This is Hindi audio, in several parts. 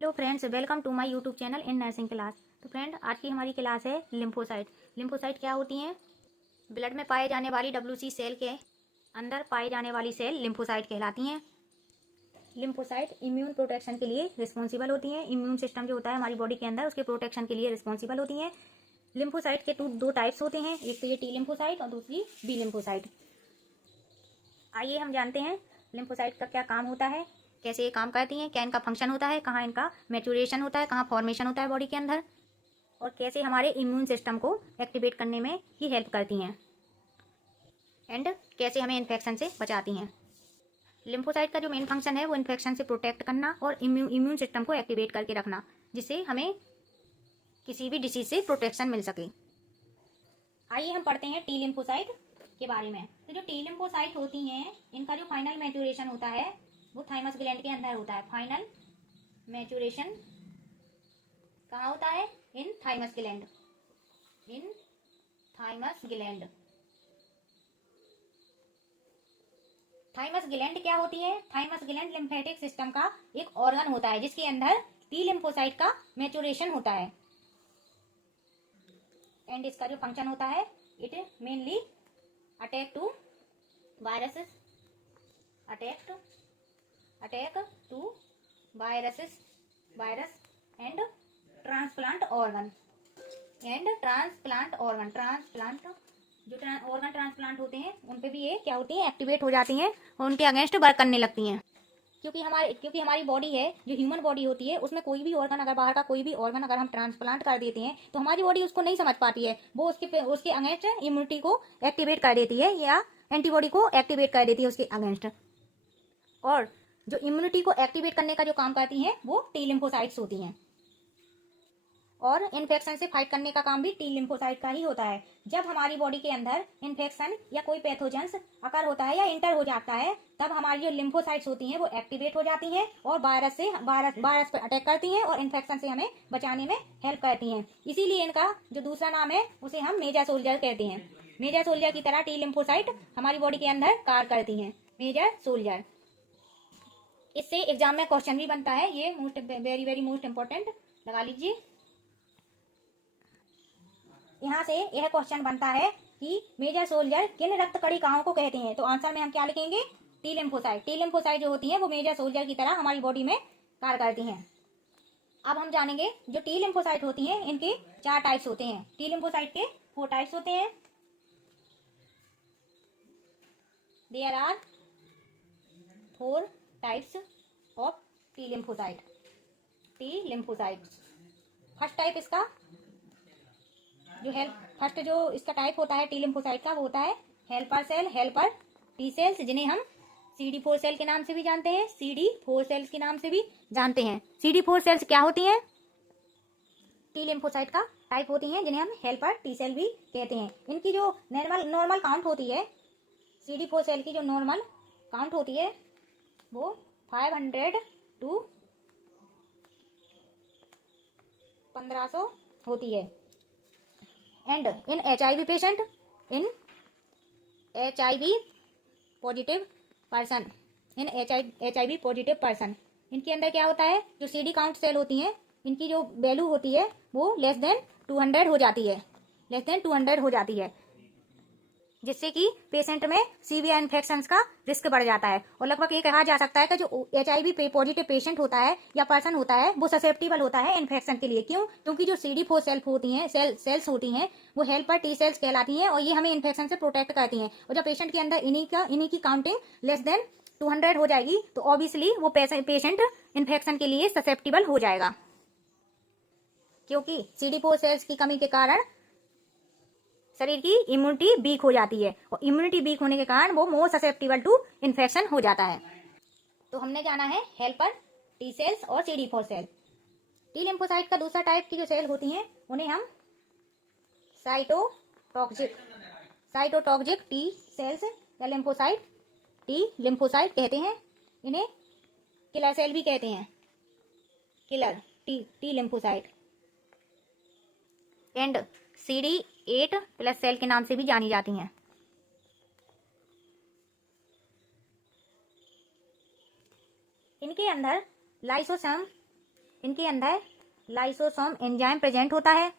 Hello friends, welcome to my YouTube channel in nursing class. तो फ्रेंड, आज की हमारी क्लास है लिम्फोसाइट। लिम्फोसाइट क्या होती हैं? ब्लड में पाए जाने वाली WC सेल के अंदर पाए जाने वाली सेल लिम्फोसाइट कहलाती हैं। लिम्फोसाइट इम्यून प्रोटेक्शन के लिए रिस्पॉन्सिबल होती हैं। इम्यून सिस्टम जो होता है हमारी बॉडी के अंदर, उसके प्रोटेक्शन के लिए रिस्पॉन्सिबल होती हैं। लिम्फोसाइट के दो टाइप्स होते हैं, एक तो ये टी लिम्फोसाइट और दूसरी बी लिम्फोसाइट। आइए हम जानते हैं लिम्फोसाइट का क्या काम होता है, कैसे ये काम करती हैं, क्या इनका फंक्शन होता है, कहाँ इनका मैच्योरेशन होता है, कहाँ फॉर्मेशन होता है बॉडी के अंदर, और कैसे हमारे इम्यून सिस्टम को एक्टिवेट करने में ही हेल्प करती हैं, एंड कैसे हमें इन्फेक्शन से बचाती हैं। लिम्फोसाइट का जो मेन फंक्शन है वो इन्फेक्शन से प्रोटेक्ट करना और इम्यून सिस्टम को एक्टिवेट करके रखना, जिससे हमें किसी भी डिसीज से प्रोटेक्शन मिल सके। आइए हम पढ़ते हैं टी लिम्फोसाइट के बारे में। तो जो टी लिम्फोसाइट होती हैं, इनका जो फाइनल मैच्योरेशन होता है वो थाइमस ग्लैंड के अंदर होता है। फाइनल मैच्योरेशन कहाँ होता है? इन थाइमस ग्लैंड। इन थाइमस ग्लैंड। थाइमस ग्लैंड क्या होती है? थाइमस ग्लैंड लिम्फेटिक सिस्टम का एक ऑर्गन होता है जिसके अंदर टी लिम्फोसाइट का मैच्योरेशन होता है। एंड इसका जो फंक्शन होता है, it mainly attack to viruses, attack to virus and transplant organ. Transplant जो ऑर्गन ट्रांसप्लांट होते हैं उन पे भी ये क्या होती है? एक्टिवेट हो जाती हैं और उनके अगेंस्ट वर्क करने लगती हैं। क्योंकि हमारी बॉडी है, जो ह्यूमन बॉडी होती है, उसमें कोई भी ऑर्गन, अगर बाहर का कोई भी ऑर्गन अगर हम ट्रांसप्लांट कर देते हैं तो हमारी बॉडी उसको नहीं समझ पाती है। वो उसके अगेंस्ट इम्यूनिटी को एक्टिवेट कर देती है या एंटीबॉडी को एक्टिवेट कर देती है उसके अगेंस्ट। और जो इम्यूनिटी को एक्टिवेट करने का जो काम करती हैं वो टी लिम्फोसाइट्स होती हैं। और इन्फेक्शन से फाइट करने का काम भी टी लिम्फोसाइट का ही होता है। जब हमारी बॉडी के अंदर इन्फेक्शन या कोई पैथोजेंस अकर होता है या इंटर हो जाता है, तब हमारी जो लिम्फोसाइट्स होती हैं वो एक्टिवेट हो जाती हैं और वायरस पर अटैक करती हैं और इन्फेक्शन से हमें बचाने में हेल्प करती हैं। इसीलिए इनका जो दूसरा नाम है उसे हम मेजर सोल्जर कहते हैं। मेजर सोल्जर की तरह टी लिम्फोसाइट हमारी बॉडी के अंदर कार्य करती हैं। Major soldier. इससे एग्जाम में क्वेश्चन भी बनता है, ये वेरी वेरी मोस्ट इंपॉर्टेंट, लगा लीजिए। यहाँ से यह क्वेश्चन बनता है कि मेजर सोल्जर किन रक्त कणिकाओं को कहते हैं। तो आंसर में हम क्या लिखेंगे? T lymphocyte. टी लिम्फोसाइट जो होती है वो मेजर सोल्जर की तरह हमारी बॉडी में कार्य करती हैं। अब हम जानेंगे जो टी लिम्फोसाइट होती हैं इनके 4 टाइप्स होते हैं। टी लिम्फोसाइट के 4 टाइप्स होते हैं। There are 4 types of T lymphocyte. First type इसका फर्स्ट जो इसका टाइप होता है टी लिम्फोसाइट का, वो होता है हेल्पर टी सेल्स, जिन्हें हम CD4 सेल के नाम से भी जानते हैं, CD4 सेल्स के नाम से भी जानते हैं। CD4 सेल्स क्या होती हैं? टी लिम्फोसाइट का टाइप होती हैं, जिन्हें हम हेल्पर टी सेल भी कहते हैं। इनकी जो नॉर्मल काउंट होती है, CD4 सेल की जो नॉर्मल काउंट होती है वो 500 to 1500 होती है। And in HIV patient, in HIV positive person, इनके अंदर क्या होता है? जो CD काउंट सेल होती हैं, इनकी जो वैल्यू होती है वो लेस देन 200 हो जाती है, जिससे कि पेशेंट में सीवियर इन्फेक्शंस का रिस्क बढ़ जाता है। और लगभग ये कहा जा सकता है कि जो HIV पॉजिटिव पेशेंट होता है या पर्सन होता है वो ससेप्टिबल होता है इन्फेक्शन के लिए। क्यों? क्योंकि जो CD4 सेल्स होती हैं वो हेल्पर टी सेल्स कहलाती हैं और ये हमें इन्फेक्शन से प्रोटेक्ट करती हैं। और जब पेशेंट के अंदर इन्हीं की काउंटिंग लेस देन 200 हो जाएगी तो ऑब्वियसली वो पेशेंट इन्फेक्शन के लिए ससेप्टिबल हो जाएगा, क्योंकि CD4 सेल्स की कमी के कारण शरीर की इम्यूनिटी वीक हो जाती है और इम्यूनिटी वीक होने के कारण वो मोर ससेप्टिबल टू इन्फेक्शन हो जाता है। तो हमने जाना है हेल्पर टी सेल्स और CD4 सेल। टी लिम्फोसाइट का दूसरा टाइप की जो सेल होती हैं उन्हें हम साइटोटॉक्सिक टी सेल्स या टी लिम्फोसाइट कहते हैं। इन्हें किलर सेल भी कहते हैं, killer T lymphocyte. And CD8+ cell के नाम से भी जानी जाती हैं। इनके अंदर लाइसोसोम इनके अंदर लाइसोसोम एंजाइम प्रेजेंट होता है।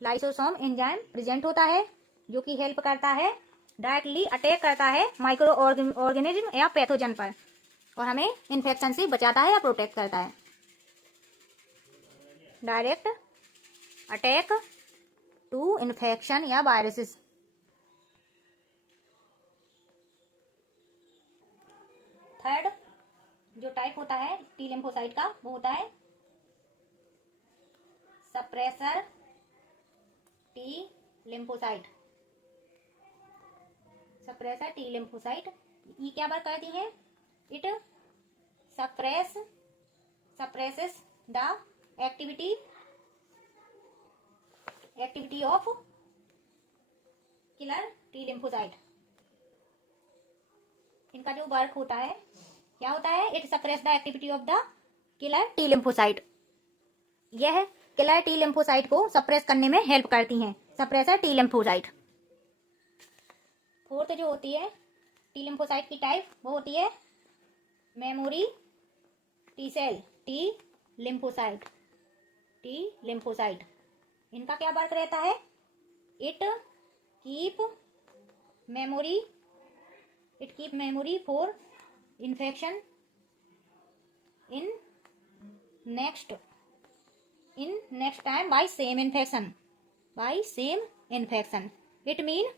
लाइसोसोम एंजाइम प्रेजेंट होता है जो कि हेल्प करता है, डायरेक्टली अटैक करता है माइक्रो ऑर्गेनिज्म या पैथोजन पर और हमें इन्फेक्शन से बचाता है या प्रोटेक्ट करता है। डायरेक्ट अटैक टू इन्फेक्शन या वायरसेस। थर्ड जो टाइप होता है टी लिम्फोसाइट का वो होता है suppressor T lymphocyte. Suppressor T lymphocyte ये क्या बात करती है? It suppresses the activity of killer T lymphocyte. इनका जो वर्क होता है क्या होता है? It suppress the activity of the killer T lymphocyte. यह किलर टी लिम्फोसाइट को सप्रेस करने में हेल्प करती हैं, सप्रेसर टी लिम्फोसाइट। फोर्थ जो होती है टी लिम्फोसाइट की टाइप वो होती है memory T cell T lymphocyte. T lymphocyte इनका क्या वर्क रहता है? It keep memory for infection in next time by same infection. It mean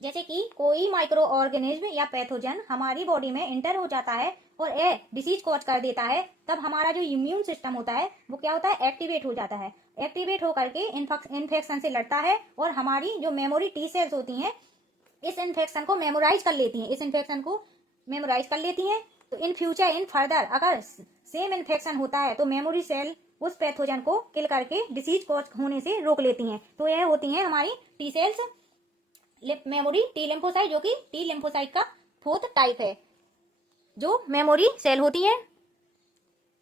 जैसे कि कोई माइक्रो ऑर्गेनिज्म या पैथोजन हमारी बॉडी में इंटर हो जाता है और ए डिसीज कॉज कर देता है, तब हमारा जो इम्यून सिस्टम होता है वो क्या होता है? एक्टिवेट हो जाता है। एक्टिवेट होकर के इन्फेक्शन से लड़ता है और हमारी जो मेमोरी टी सेल्स होती हैं इस इन्फेक्शन को मेमोराइज कर लेती हैं। तो इन फ्यूचर इन फर्दर अगर सेम इन्फेक्शन होता है तो मेमोरी सेल उस पैथोजन को किल करके डिसीज कॉज होने से रोक लेती हैं। तो यह होती हैं हमारी T cells memory T lymphocyte, जो कि टी लिम्फोसाइट का फोर्थ टाइप है। जो मेमोरी सेल होती है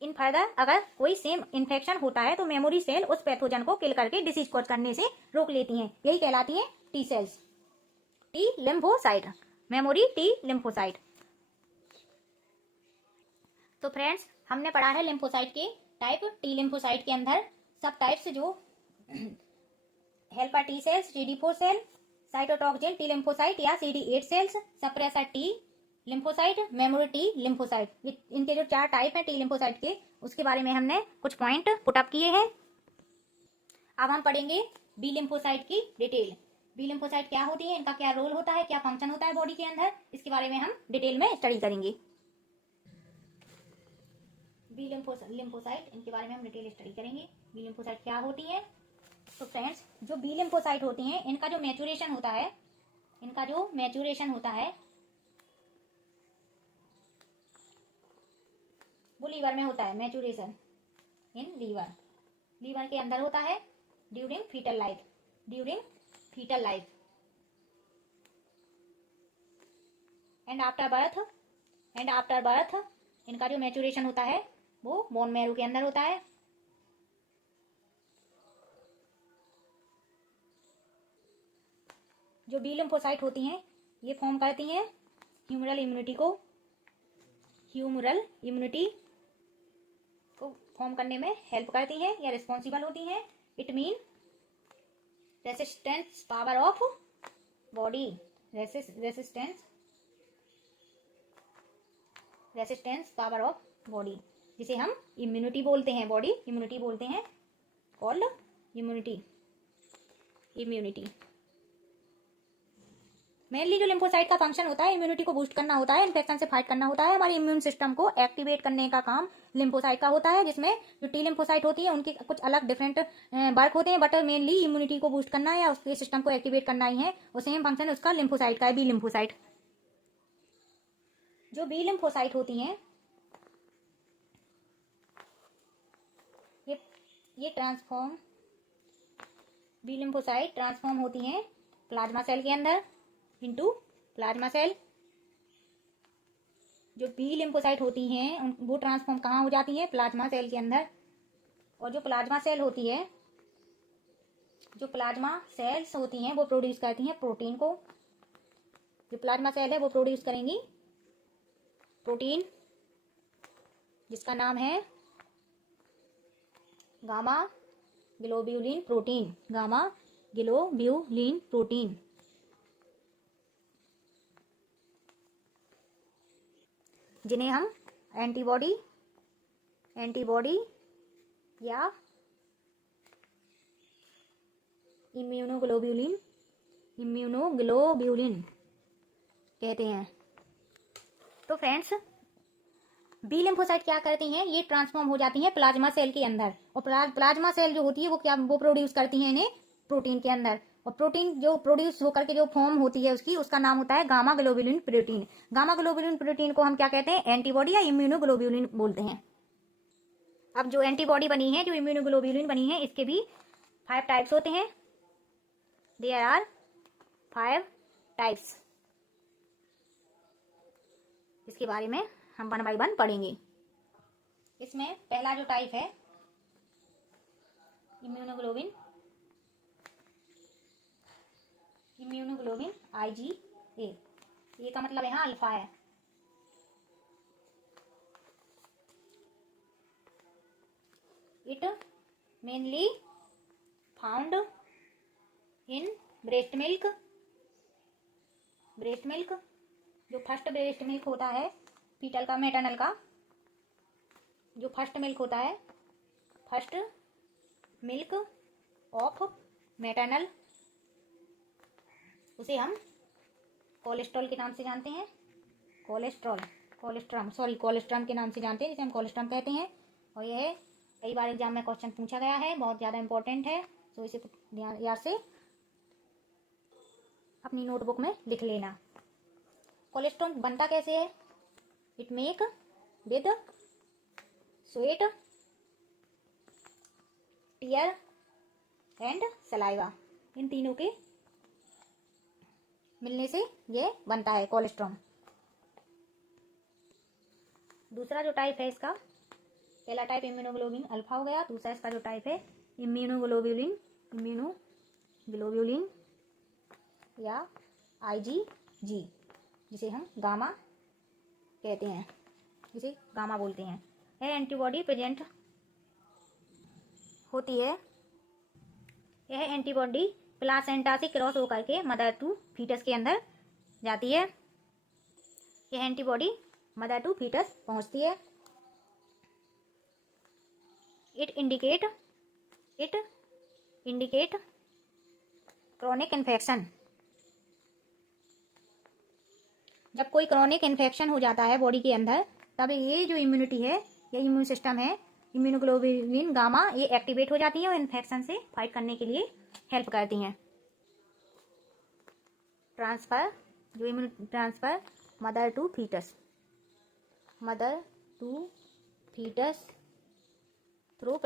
इन फर्दर अगर कोई सेम इन्फेक्शन होता है तो मेमोरी सेल उस पैथोजन को किल करके डिसीज कॉज करने से रोक लेती हैं। यही कहलाती है T cells T lymphocyte, memory T lymphocyte. तो फ्रेंड्स हमने पढ़ा है लिम्फोसाइट के टाइप। टी लिम्फोसाइट के अंदर सब टाइप्स जो helper T cells, CD4 cell, cytotoxin T lymphocyte या CD8 cells, suppressor T lymphocyte, memory T lymphocyte, इनके जो 4 टाइप हैं टी लिम्फोसाइट के उसके बारे में हमने कुछ पॉइंट पुटअप किए हैं। अब हम पढ़ेंगे बी लिम्फोसाइट की डिटेल। बी लिम्फोसाइट क्या होती है, इनका क्या रोल होता है, क्या फंक्शन होता है बॉडी के अंदर, इसके बारे में हम डिटेल में स्टडी करेंगे। बी लिम्फोसाइट इनके बारे में हम डिटेल स्टडी करेंगे। बी लिम्फोसाइट क्या होती है? तो फ्रेंड्स जो बी लिम्फोसाइट होती हैं इनका जो मैच्योरेशन होता है वो लीवर में होता है। मैच्योरेशन इन लीवर के अंदर होता है during fetal life and after birth इनका जो मैच्योरेशन होता है वो बोन मैरो के अंदर होता है। जो बी लिम्फोसाइट होती हैं ये फॉर्म करती हैं ह्यूमरल इम्यूनिटी को फॉर्म करने में हेल्प करती हैं या रिस्पॉन्सिबल होती हैं। It mean resistance power of body, resistance power of body, जिसे हम इम्यूनिटी बोलते हैं, बॉडी इम्यूनिटी बोलते हैं, कॉल्ड इम्यूनिटी। मेनली जो लिम्फोसाइट का फंक्शन होता है इम्यूनिटी को बूस्ट करना होता है, इन्फेक्शन से फाइट करना होता है, हमारे इम्यून सिस्टम को एक्टिवेट करने का काम लिम्फोसाइट का होता है। जिसमें जो टी लिम्फोसाइट होती है उनके कुछ अलग डिफरेंट वर्क होते हैं, बट मेनली इम्यूनिटी को बूस्ट करना है या उसके सिस्टम को एक्टिवेट करना ही है। और सेम फंक्शन उसका लिम्फोसाइट का है, बी लिम्फोसाइट। जो बी लिम्फोसाइट होती हैं ये बी लिम्फोसाइट ट्रांसफॉर्म होती हैं प्लाज्मा सेल के अंदर इनटू प्लाज्मा सेल। जो बी लिम्फोसाइट होती हैं वो ट्रांसफॉर्म कहाँ हो जाती हैं? प्लाज्मा सेल के अंदर। और जो प्लाज्मा सेल्स होती हैं वो प्रोड्यूस करती हैं प्रोटीन को। जो प्लाज्मा सेल है वो प्रोड्यूस करेंगी प्रोटीन जिसका नाम है gamma globulin protein, gamma globulin protein, जिन्हें हम एंटीबॉडी या इम्यूनोग्लोब्यूलिन कहते हैं। तो फ्रेंड्स, बी लिम्फोसाइट क्या करती हैं, ये ट्रांसफॉर्म हो जाती हैं प्लाज्मा सेल के अंदर, और प्लाज्मा सेल जो होती है वो प्रोड्यूस करती हैं इन्हें प्रोटीन के अंदर, और प्रोटीन जो प्रोड्यूस होकर के जो फॉर्म होती है उसका नाम होता है gamma globulin protein. Gamma globulin protein को हम क्या कहते हैं, एंटीबॉडी या इम्यूनोग्लोब्यूलिन बोलते हैं। अब जो एंटीबॉडी बनी है, जो इम्यूनोग्लोब्यूलिन बनी है, इसके भी 5 टाइप्स होते हैं। There are 5 types. इसके बारे में हम 1 बाय 1 पढ़ेंगे। इसमें पहला जो टाइप है इम्यूनोग्लोबिन IgA, ये का मतलब यहाँ अल्फा है। It mainly found in breast milk, जो फर्स्ट ब्रेस्ट मिल्क होता है फीटल का, मैटरनल का, जो फर्स्ट मिल्क होता है, फर्स्ट मिल्क ऑफ मैटरनल, उसे हम कोलेस्ट्रॉल के नाम से जानते हैं। कोलेस्ट्रम के नाम से जानते हैं, जिसे हम कोलेस्ट्रम कहते हैं। और यह कई बार एग्जाम में क्वेश्चन पूछा गया है, बहुत ज़्यादा इंपॉर्टेंट है, तो इसे याद से अपनी नोटबुक में लिख लेना। कोलेस्ट्रॉल बनता कैसे है, it make with sweat, tear and saliva, इन तीनों के मिलने से ये बनता है कोलेस्ट्रॉल। दूसरा जो टाइप है इसका, पहला टाइप इम्यूनोग्लोबिन अल्फा हो गया, दूसरा इसका जो टाइप है इम्यूनोग्लोब्यूलिन या IgG, जिसे हम गामा कहते हैं, जिसे गामा बोलते हैं। यह एंटीबॉडी प्रेजेंट होती है। यह एंटीबॉडी प्लासेंटा से क्रॉस होकर के मदर टू फीटस के अंदर जाती है। यह एंटीबॉडी मदर टू फीटस पहुंचती है। It indicate chronic infection. जब कोई क्रॉनिक इन्फेक्शन हो जाता है बॉडी के अंदर, तब ये जो इम्यूनिटी है, ये इम्यून सिस्टम है, इम्यूनोग्लोबुलिन गामा, ये एक्टिवेट हो जाती है और इन्फेक्शन से फाइट करने के लिए हेल्प करती हैं। Transfer mother to fetus through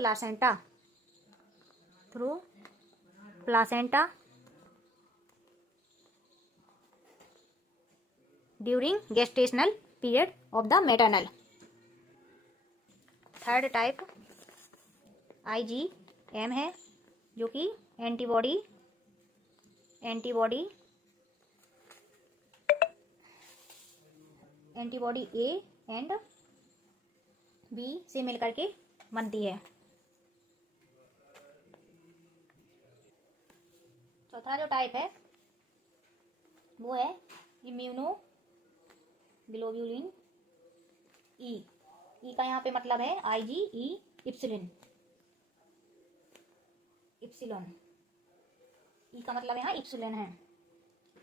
placenta during gestational period of the maternal. Third type IgM है, जो कि एंटीबॉडी A एंड B से मिलकर के बनती है। चौथा जो टाइप है वो है इम्यूनोग्लोब्यूलिन E का यहाँ पे मतलब है IgE इप्सिलॉन। E का मतलब यहाँ इप्सिलॉन है।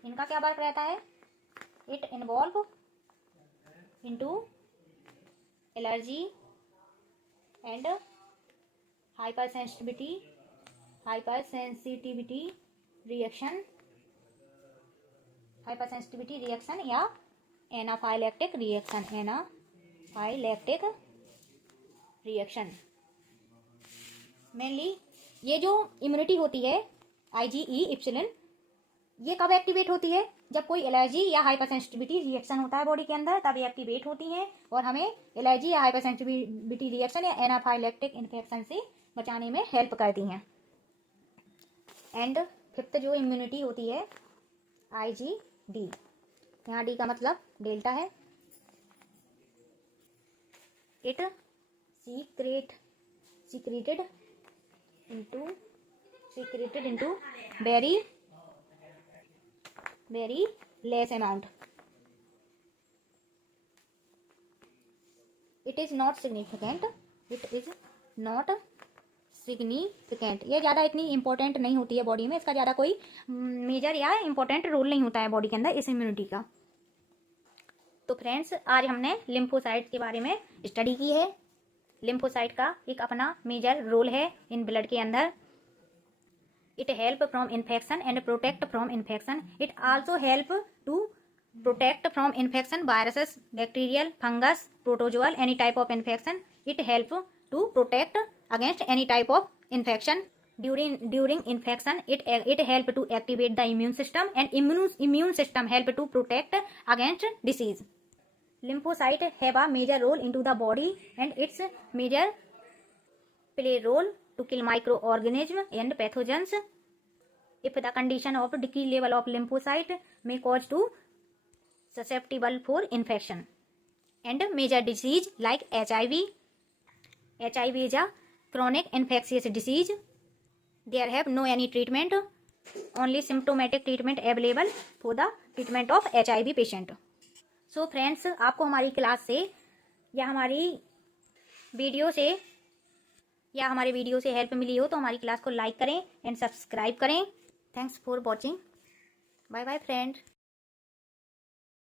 इनका क्या वर्क रहता है, it involve into allergy and hypersensitivity reaction या एनाफाइलैक्टिक रिएक्शन। मेनली ये जो इम्यूनिटी होती है IgE इप्सिलॉन, ये कब एक्टिवेट होती है, जब कोई एलर्जी या हाइपरसेंसिटिविटी रिएक्शन होता है बॉडी के अंदर, तब ये एक्टिवेट होती हैं और हमें एलर्जी या हाइपरसेंसिटिविटी रिएक्शन या एनाफाइलैक्टिक इन्फेक्शन से बचाने में हेल्प करती हैं। एंड फिफ्थ जो इम्यूनिटी होती है IgD, यहाँ D का मतलब डेल्टा है। It secreted into secreted into very less amount. It is not significant. It is not significant. ये ज़्यादा इतनी इंपॉर्टेंट नहीं होती है बॉडी में, इसका ज़्यादा कोई मेजर या इंपॉर्टेंट रोल नहीं होता है बॉडी के अंदर इस इम्यूनिटी का। तो फ्रेंड्स, आज हमने लिम्फोसाइट के बारे में स्टडी की है। लिम्फोसाइट का एक अपना मेजर रोल है इन ब्लड के अंदर। It help from infection and protect from infection. It also help to protect from infection, viruses, bacterial, fungus, protozoal, any type of infection. It help to protect against any type of infection. During infection, it help to activate the immune system, and immune system help to protect against disease. Lymphocyte have a major role into the body, and its major play role to kill microorganisms and pathogens. If the condition of decreased level of lymphocyte may cause to susceptible for infection and major disease like HIV. HIV is a chronic infectious disease. There have no any treatment, only symptomatic treatment available for the treatment of HIV patient. So friends, आपको हमारी क्लास से या हमारी वीडियो से हेल्प मिली हो तो हमारी क्लास को लाइक करें एंड सब्सक्राइब करें। Thanks for watching. Bye bye friend.